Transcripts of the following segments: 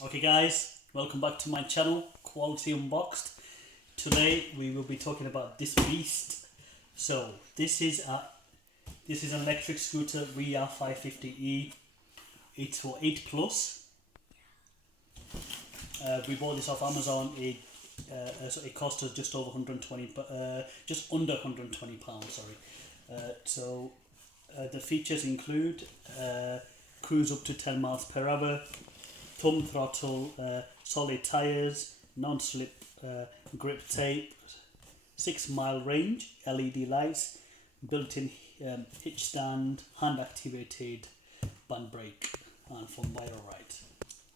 Okay guys, welcome back to my channel, Quality Unboxed. Today we will be talking about this beast. So this is an electric scooter VR550e. It's for 8 plus. We bought this off Amazon. So it cost us just over 120, just under 120 pounds. Sorry. The features include cruise up to 10 miles per hour. Thumb throttle, solid tyres, non-slip grip tape, 6-mile range, LED lights, built-in hitch stand, hand-activated band brake, and from Viro.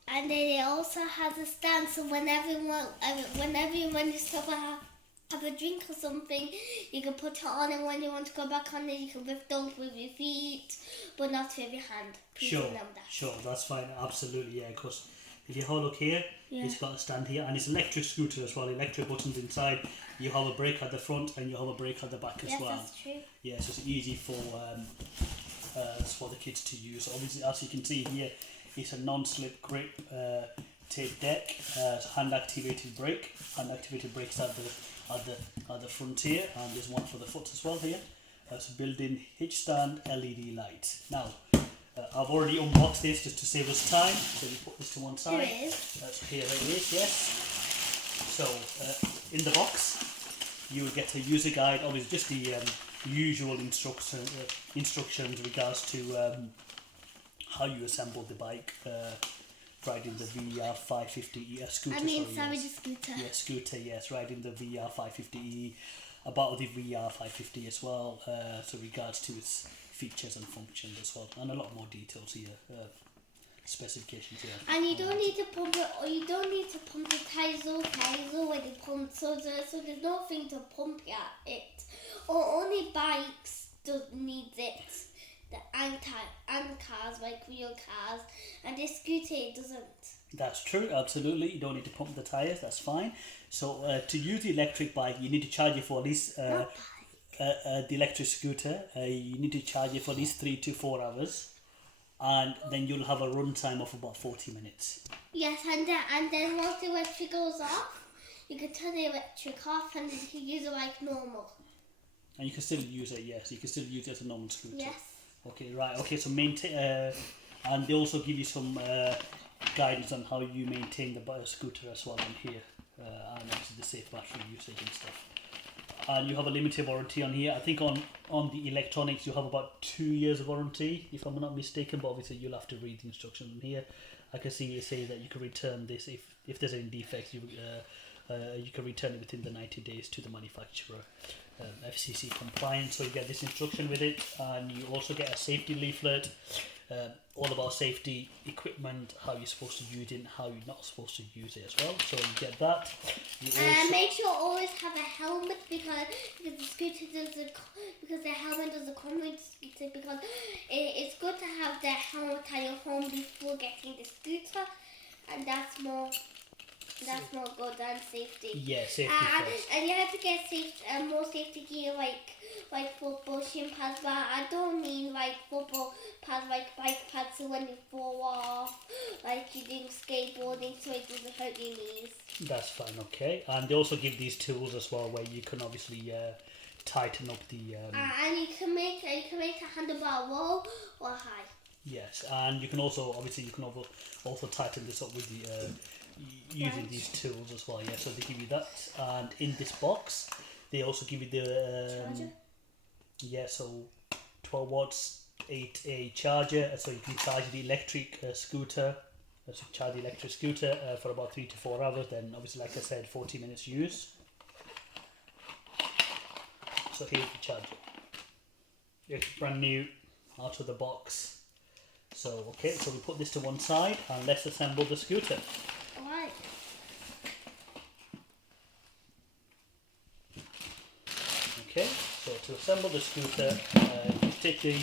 And then it also has a stand, so whenever you stop and have a drink or something, you can put it on, and when you want to go back on it, you can lift up with your feet, but not with your hand. Sure, that's fine, absolutely, yeah, because if you have a look here, it's got a stand here, and it's an electric scooter as well, electric buttons inside. You have a brake at the front, and you have a brake at the back as well. Yes, that's true. Yeah, so it's easy for the kids to use. Obviously, as you can see here, it's a non-slip grip tape deck, hand-activated brake. Hand-activated brakes at the front here, and there's one for the foot as well here. It's a built-in hitch stand, LED light. Now, I've already unboxed this just to save us time, so we put this to one side. Here it is. Here it is, yes. So, in the box, you will get a user guide, obviously just the usual instructions regards to how you assemble the bike, riding the VR550e scooter. The scooter. Yeah, scooter, yes, riding the VR550e, about the VR550 as well, so regards to its features and functions as well, and a lot more details here, specifications here. And you don't need to pump it, or you don't need to pump the tyres. Tyres already pumped, so there's nothing to pump it. Or only bikes don't need it. And cars, like real cars, and this scooter it doesn't. That's true, absolutely. You don't need to pump the tyres, that's fine. So to use the electric bike, you need to charge it for at least the electric scooter. You need to charge it for at least 3 to 4 hours, and then you'll have a run time of about 40 minutes. Yes, and then once the electric goes off, you can turn the electric off, and you can use it like normal. And you can still use it, yes. You can still use it as a normal scooter. Yes. Okay, right. Okay, so maintain, and they also give you some guidance on how you maintain the scooter as well in here, and obviously the safe battery usage and stuff. And you have a limited warranty on here. I think on the electronics you have about 2 years of warranty, if I'm not mistaken. But obviously you'll have to read the instructions in here. I can see it says that you can return this if there's any defects. You can return it within the 90 days to the manufacturer. FCC compliant, so you get this instruction with it, and you also get a safety leaflet, all about safety equipment, how you're supposed to use it and how you're not supposed to use it as well. So you get that. And make sure you always have a helmet because the scooter because the helmet doesn't come with the scooter, because it's good to have the helmet at your home before getting the scooter, and that's more good than safety. Yeah, safety first. And you have to get more safety gear like football shin pads, but I don't mean like football pads, like bike pads, so when you fall off, like you're doing skateboarding, so it doesn't hurt your knees. That's fine, okay. And they also give these tools as well, where you can obviously tighten up the. And you can make a handlebar low or high. Yes, and you can also also tighten this up with the. Using these tools as well, yeah. So they give you that, and in this box they also give you the charger. So 12 watts 8A charger, so you can charge the electric scooter. So charge the electric scooter for about 3 to 4 hours. Then obviously, like I said, 40 minutes use. So here's the charger. It's brand new out of the box. So okay, so we put this to one side and let's assemble the scooter. Alright. Okay, so to assemble the scooter, you take the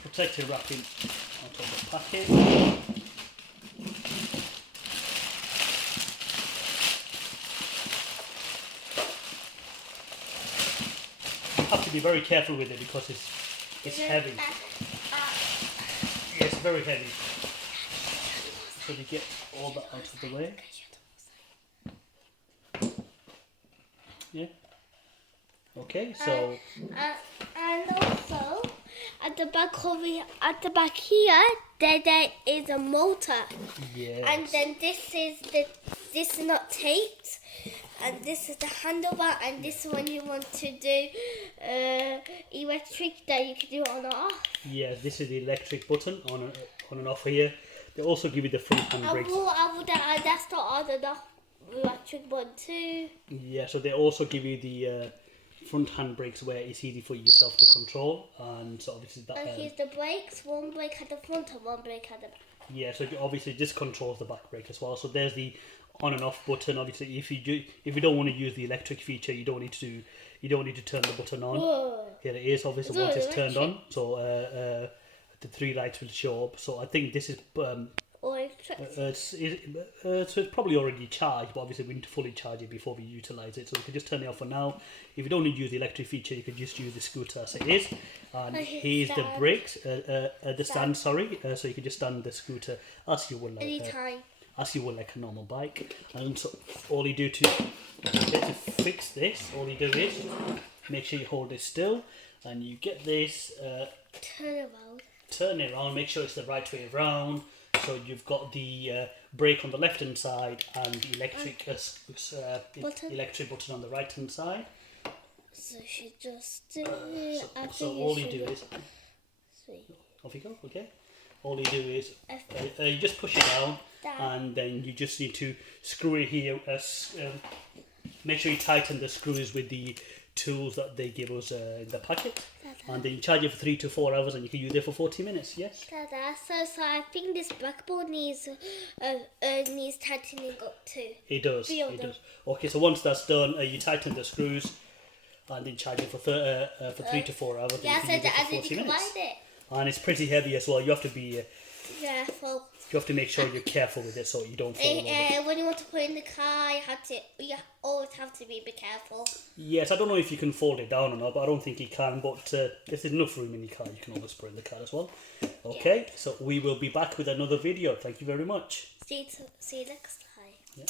protective wrapping on top of the package. You have to be very careful with it because it's heavy. Yes, very heavy. So so we get all that out of the way. Yeah. Okay, so and also at the back here, there is a motor. yes. And then this is not taped, and this is the handlebar, and this one you want to do electric, that you can do on or off. Yeah, this is the electric button on and off here. They also give you the front handbrakes. That's not on and off electric one too. Yeah, so they also give you the front handbrakes where it's easy for yourself to control, and so obviously that. And here's the brakes. One brake at the front and one brake at the back. Yeah, so obviously this controls the back brake as well. So there's the on and off button. Obviously, if you don't want to use the electric feature, you don't need to turn the button on. Whoa. Here it is. Obviously, It's once not it's turned on, electric. so the 3 lights will show up. So I think this is Electric. so it's probably already charged, but obviously we need to fully charge it before we utilize it. So we can just turn it off for now. If you don't need to use the electric feature, you can just use the scooter as it is. And here's the brakes, the stand. Sorry, so you can just stand the scooter as you would like. Anytime. As you would like a normal bike. And so all you do to fix this, all you do is make sure you hold it still, and you get this. Turn it around. Make sure it's the right way around. So you've got the brake on the left hand side and the electric electric button on the right hand side. So she just do it. So all you do is off you go. Okay. All you do is you just push it down, and then you just need to screw it here. Make sure you tighten the screws with the tools that they give us in the packet, and then you charge it for 3 to 4 hours, and you can use it for 40 minutes. Yes. So I think this backboard needs tightening up too. It does. It does. Okay, so once that's done, you tighten the screws, and then charge it for 3 to 4 hours. Yeah, and so you can use it I for did 40 you minutes. combine it. And it's pretty heavy as well. You have to be. Careful. You have to make sure you're careful with it so you don't fall over. When you want to put it in the car, you always have to be careful. Yes, I don't know if you can fold it down or not, but I don't think you can. But if there's enough room in your car, you can always put it in the car as well. Okay, so we will be back with another video. Thank you very much. See you next time. Yeah.